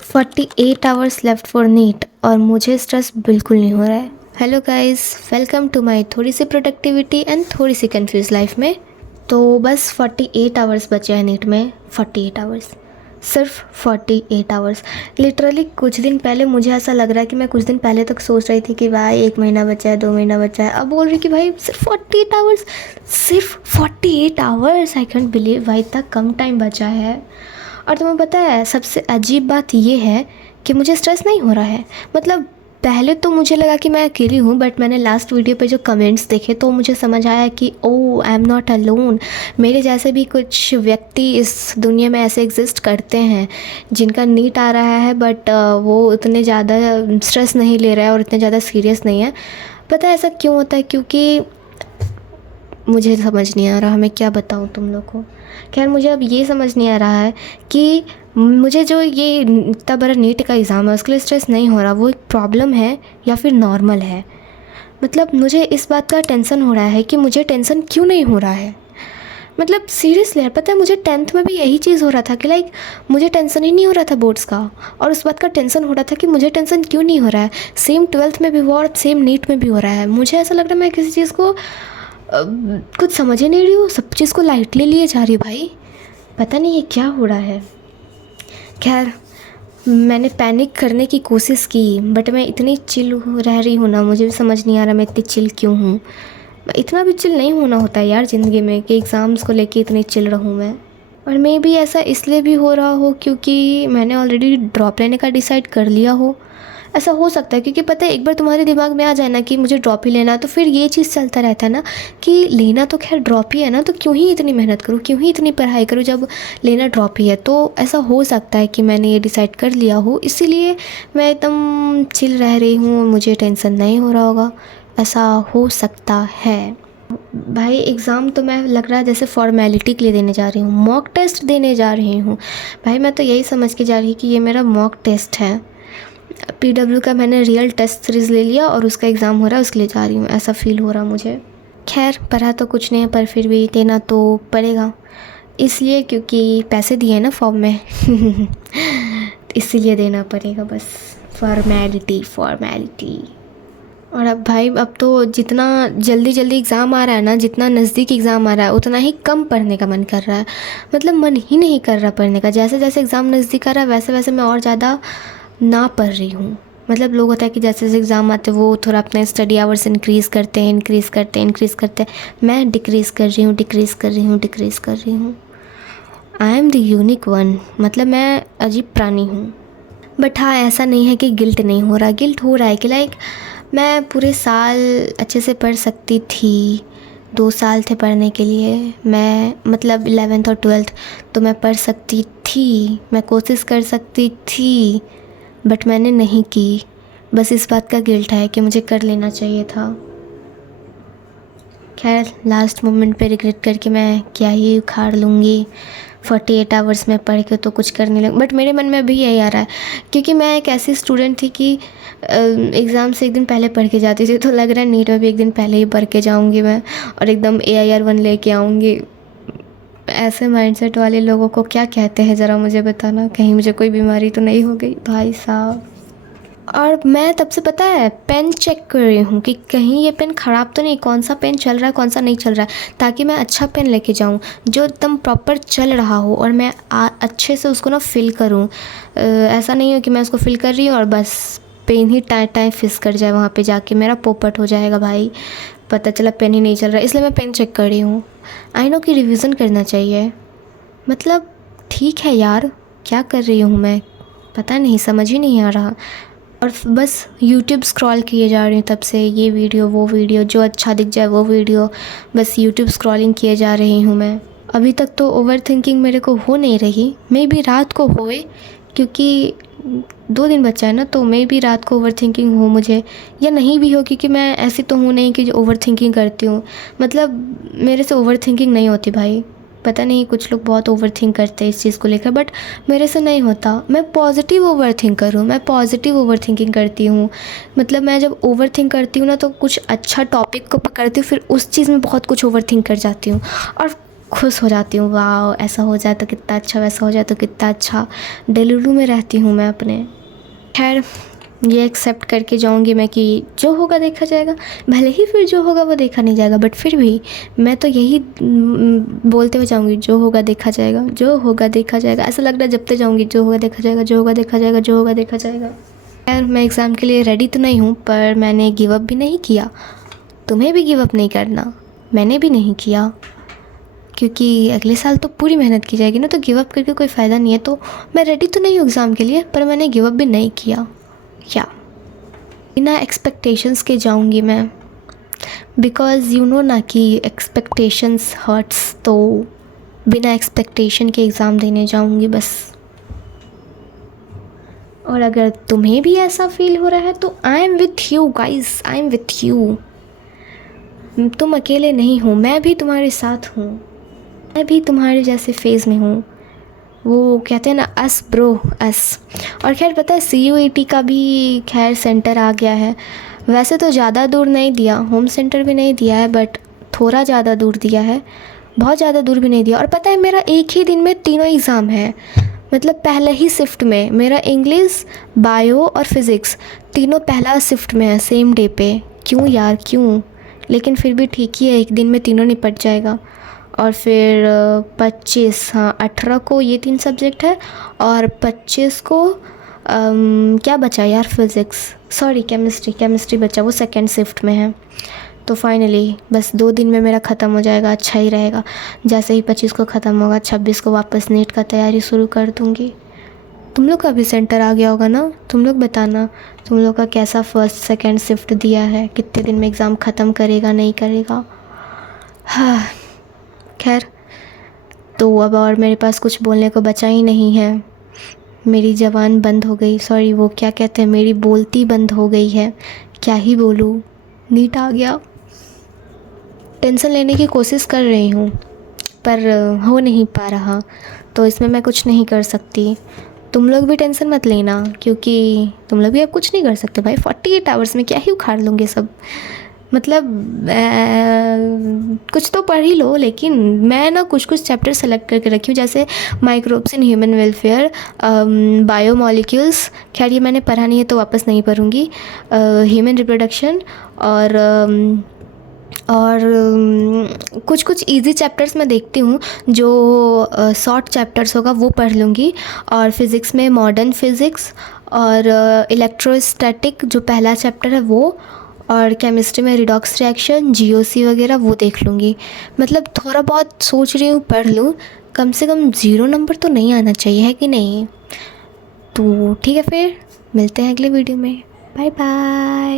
48 hours left for NEET और मुझे stress बिल्कुल नहीं हो रहा है। Hello guys, welcome to my थोड़ी सी प्रोडक्टिविटी एंड थोड़ी सी कंफ्यूज लाइफ में। तो बस 48 आवर्स बचे हैं नीट में। 48 आवर्स, सिर्फ 48 आवर्स। लिटरली कुछ दिन पहले मुझे ऐसा लग रहा है कि मैं कुछ दिन पहले तक सोच रही थी कि भाई 1 महीना बचा है, 2 महीना बचा है। अब बोल रही कि भाई सिर्फ 48 आवर्स, सिर्फ 48 आवर्स। आई कैंट बिलीव भाई इतना कम टाइम बचा है। और तुम्हें पता है सबसे अजीब बात ये है कि मुझे स्ट्रेस नहीं हो रहा है। मतलब पहले तो मुझे लगा कि मैं अकेली हूँ, बट मैंने लास्ट वीडियो पे जो कमेंट्स देखे तो मुझे समझ आया कि ओ आई एम नॉट अलोन। मेरे जैसे भी कुछ व्यक्ति इस दुनिया में ऐसे एग्जिस्ट करते हैं जिनका नीट आ रहा है, बट वो उतने ज़्यादा स्ट्रेस नहीं ले रहा है और इतने ज़्यादा सीरियस नहीं है। पता है ऐसा क्यों होता है? क्योंकि मुझे समझ नहीं आ रहा, मैं क्या बताऊँ तुम लोग को। खैर, मुझे अब ये समझ नहीं आ रहा है कि मुझे जो ये इतना बड़ा नीट का एग्ज़ाम है उसके लिए स्ट्रेस नहीं हो रहा, वो एक प्रॉब्लम है या फिर नॉर्मल है। मतलब मुझे इस बात का टेंशन हो रहा है कि मुझे टेंशन क्यों नहीं हो रहा है। मतलब सीरियसली यार, पता है मुझे 10th में भी यही चीज़ हो रहा था कि लाइक मुझे टेंशन ही नहीं हो रहा था बोर्ड्स का, और उस बात का टेंशन हो रहा था कि मुझे टेंशन क्यों नहीं हो रहा है। सेम 12th में भी हुआ और सेम नीट में भी हो रहा है। मुझे ऐसा लग रहा है मैं किसी चीज़ को कुछ समझ ही नहीं रही हूँ, सब चीज़ को लाइटली लिए जा रही हूँ भाई। पता नहीं ये क्या हो रहा है। खैर, मैंने पैनिक करने की कोशिश की, बट मैं इतनी चिल रह रही हूँ ना, मुझे भी समझ नहीं आ रहा मैं इतनी चिल क्यों हूँ। इतना भी चिल नहीं होना होता है यार ज़िंदगी में कि एग्ज़ाम्स को लेके इतनी चिल रहूँ मैं। और मे भी ऐसा इसलिए भी हो रहा हो क्योंकि मैंने ऑलरेडी ड्रॉप लेने का डिसाइड कर लिया हो। ऐसा हो सकता है क्योंकि पता है एक बार तुम्हारे दिमाग में आ जाए ना कि मुझे ड्रॉप ही लेना है, तो फिर ये चीज़ चलता रहता है ना कि लेना तो खैर ड्रॉप ही है ना, तो क्यों ही इतनी मेहनत करूँ, क्यों ही इतनी पढ़ाई करूँ जब लेना ड्रॉप ही है। तो ऐसा हो सकता है कि मैंने ये डिसाइड कर लिया हो, इसीलिए मैं एकदम चिल रह रही हूँ, मुझे टेंशन नहीं हो रहा होगा। ऐसा हो सकता है। भाई एग्ज़ाम तो मैं लग रहा है जैसे फॉर्मेलिटी के लिए देने जा रही हूँ, मॉक टेस्ट देने जा रही हूँ। भाई मैं तो यही समझ के जा रही कि ये मेरा मॉक टेस्ट है। PW का मैंने रियल टेस्ट सीरीज़ ले लिया और उसका एग्ज़ाम हो रहा है, उसके लिए जा रही हूँ, ऐसा फ़ील हो रहा मुझे। खैर, पढ़ा तो कुछ नहीं है पर फिर भी देना तो पड़ेगा, इसलिए क्योंकि पैसे दिए हैं ना फॉर्म में इसीलिए देना पड़ेगा, बस फॉर्मेलिटी फॉर्मेलिटी। और अब भाई अब तो जितना जल्दी जल्दी एग्ज़ाम आ रहा है ना, जितना नज़दीक एग्ज़ाम आ रहा है उतना ही कम पढ़ने का मन कर रहा है। मतलब मन ही नहीं कर रहा पढ़ने का। जैसे जैसे एग्ज़ाम नज़दीक आ रहा है वैसे वैसे मैं और ज़्यादा ना पढ़ रही हूँ। मतलब लोग होता है कि जैसे जैसे एग्ज़ाम आते हैं वो थोड़ा अपने स्टडी आवर्स इंक्रीज़ करते हैं, इंक्रीज़ करते हैं। मैं डिक्रीज़ कर रही हूँ, डिक्रीज़ कर रही हूँ, डिक्रीज़ कर रही हूँ। I am the unique one, मतलब मैं अजीब प्राणी हूँ। बट हाँ, ऐसा नहीं है कि गिल्ट नहीं हो रहा। गिल्ट हो रहा है कि लाइक मैं पूरे साल अच्छे से पढ़ सकती थी। 2 साल थे पढ़ने के लिए। मैं मतलब 11th और 12th तो मैं पढ़ सकती थी, मैं कोशिश कर सकती थी, बट मैंने नहीं की। बस इस बात का गिल्ट है कि मुझे कर लेना चाहिए था। खैर, लास्ट मोमेंट पे रिग्रेट करके मैं क्या ही उखाड़ लूँगी। 48 आवर्स में पढ़ के तो कुछ करने लग, बट मेरे मन में अभी यही आ रहा है क्योंकि मैं एक ऐसी स्टूडेंट थी कि एग्ज़ाम से एक दिन पहले पढ़ के जाती थी, तो लग रहा है नीट में भी एक दिन पहले ही पढ़ के जाऊँगी मैं और एकदम AIR 1 लेके आऊँगी। ऐसे माइंडसेट वाले लोगों को क्या कहते हैं ज़रा मुझे बताना, कहीं मुझे कोई बीमारी तो नहीं हो गई भाई साहब। और मैं तब से पता है पेन चेक कर रही हूँ कि कहीं ये पेन ख़राब तो नहीं, कौन सा पेन चल रहा है कौन सा नहीं चल रहा है, ताकि मैं अच्छा पेन लेके जाऊँ जो एकदम प्रॉपर चल रहा हो और मैं अच्छे से उसको ना फिल करूँ। ऐसा नहीं हो कि मैं उसको फिल कर रही हूँ और बस पेन ही टाइम फिस कर जाए, वहाँ पे जाके मेरा पोपट हो जाएगा भाई, पता चला पेन ही नहीं चल रहा। इसलिए मैं पेन चेक कर रही हूँ। आई नो कि रिविज़न करना चाहिए, मतलब ठीक है यार, क्या कर रही हूँ मैं, पता नहीं, समझ ही नहीं आ रहा। और बस यूट्यूब स्क्रॉल किए जा रही हूँ तब से, ये वीडियो वो वीडियो, जो अच्छा दिख जाए वो वीडियो, बस यूट्यूब स्क्रॉलिंग किए जा रही हूँ मैं। अभी तक तो ओवर थिंकिंग मेरे को हो नहीं रही, मे बी रात को होए क्योंकि 2 दिन बचा है ना, तो मे बी रात को ओवर थिंकिंग हो मुझे, या नहीं भी हो क्योंकि मैं ऐसी तो हूँ नहीं कि जो ओवर थिंकिंग करती हूँ। मतलब मेरे से ओवर थिंकिंग नहीं होती भाई। पता नहीं, कुछ लोग बहुत ओवर थिंक करते हैं इस चीज़ को लेकर, बट मेरे से नहीं होता। मैं पॉजिटिव ओवर थिंक करूँ, मैं पॉजिटिव ओवर थिंकिंग करती हूँ। मतलब मैं जब ओवर थिंक करती हूँ ना तो कुछ अच्छा टॉपिक को पकड़ती हूँ, फिर उस चीज़ में बहुत कुछ ओवर थिंक कर जाती हूँ। और खुश हो जाती हूँ, वाह ऐसा हो जाए तो कितना अच्छा, वैसा हो जाए तो कितना अच्छा। डेलुलू में रहती हूँ मैं अपने। खैर ये एक्सेप्ट करके जाऊँगी मैं कि जो होगा देखा जाएगा। भले ही फिर जो होगा वो देखा नहीं जाएगा, बट फिर भी मैं तो यही बोलते हुए जाऊँगी, जो होगा देखा जाएगा, जो होगा देखा जाएगा। ऐसा लग रहा है जबते जाऊँगी, जो होगा देखा जाएगा, जो होगा देखा जाएगा, जो होगा देखा जाएगा। खैर मैं एग्ज़ाम के लिए रेडी तो नहीं हूँ, पर मैंने गिव अप भी नहीं किया। तुम्हें भी गिव अप नहीं करना, मैंने भी नहीं किया, क्योंकि अगले साल तो पूरी मेहनत की जाएगी ना, तो गिव अप करके कोई फ़ायदा नहीं है। तो मैं रेडी तो नहीं हूँ एग्ज़ाम के लिए, पर मैंने गिव अप भी नहीं किया। या बिना एक्सपेक्टेशंस के जाऊँगी मैं, बिकॉज़ यू नो ना कि एक्सपेक्टेशंस हर्ट्स। तो बिना एक्सपेक्टेशन के एग्ज़ाम देने जाऊँगी बस। और अगर तुम्हें भी ऐसा फील हो रहा है तो I am with you guys, I am with you. तुम अकेले नहीं हो, मैं भी तुम्हारे साथ हूँ, मैं भी तुम्हारे जैसे फेज़ में हूँ। वो कहते हैं ना, अस ब्रो अस। और खैर पता है CUET का भी खैर सेंटर आ गया है। वैसे तो ज़्यादा दूर नहीं दिया, होम सेंटर भी नहीं दिया है, बट थोड़ा ज़्यादा दूर दिया है, बहुत ज़्यादा दूर भी नहीं दिया। और पता है मेरा एक ही दिन में तीनों एग्ज़ाम है, मतलब पहले ही शिफ्ट में मेरा इंग्लिश, बायो और फिज़िक्स तीनों पहला शिफ्ट में है, सेम डे पे। क्यों यार क्यों, लेकिन फिर भी ठीक ही है, एक दिन में तीनों निपट जाएगा। और फिर 25, हाँ 18 को ये 3 सब्जेक्ट है, और 25 को क्या बचा यार, फिज़िक्स, सॉरी केमिस्ट्री बचा, वो सेकेंड शिफ्ट में है। तो फाइनली बस 2 दिन में मेरा ख़त्म हो जाएगा, अच्छा ही रहेगा। जैसे ही 25 को ख़त्म होगा, 26 को वापस नीट का तैयारी शुरू कर दूँगी। तुम लोग का भी सेंटर आ गया होगा ना, तुम लोग बताना तुम लोग का कैसा फर्स्ट सेकेंड शिफ्ट दिया है, कितने दिन में एग्ज़ाम ख़त्म करेगा नहीं करेगा। हाँ खैर, तो अब और मेरे पास कुछ बोलने को बचा ही नहीं है, मेरी ज़बान बंद हो गई, सॉरी वो क्या कहते हैं, मेरी बोलती बंद हो गई है। क्या ही बोलूँ, नीट आ गया। टेंशन लेने की कोशिश कर रही हूँ, पर हो नहीं पा रहा, तो इसमें मैं कुछ नहीं कर सकती। तुम लोग भी टेंशन मत लेना, क्योंकि तुम लोग भी अब कुछ नहीं कर सकते भाई। 48 आवर्स में क्या ही उखाड़ लूँगे सब, मतलब कुछ तो पढ़ ही लो। लेकिन मैं ना कुछ कुछ चैप्टर सेलेक्ट करके रखी हूँ, जैसे microbes in human welfare, biomolecules, खैर ये मैंने पढ़ा नहीं है तो वापस नहीं पढ़ूँगी, ह्यूमन रिप्रोडक्शन, और कुछ कुछ इजी चैप्टर्स मैं देखती हूँ, जो शॉर्ट चैप्टर्स होगा वो पढ़ लूँगी। और फिज़िक्स में मॉडर्न फिज़िक्स और इलेक्ट्रोस्टैटिक जो पहला चैप्टर है वो, और केमिस्ट्री में रिडॉक्स रिएक्शन, GOC वगैरह वो देख लूँगी। मतलब थोड़ा बहुत सोच रही हूँ पढ़ लूँ, कम से कम 0 नंबर तो नहीं आना चाहिए, है कि नहीं। तो ठीक है, फिर मिलते हैं अगले वीडियो में, बाय बाय।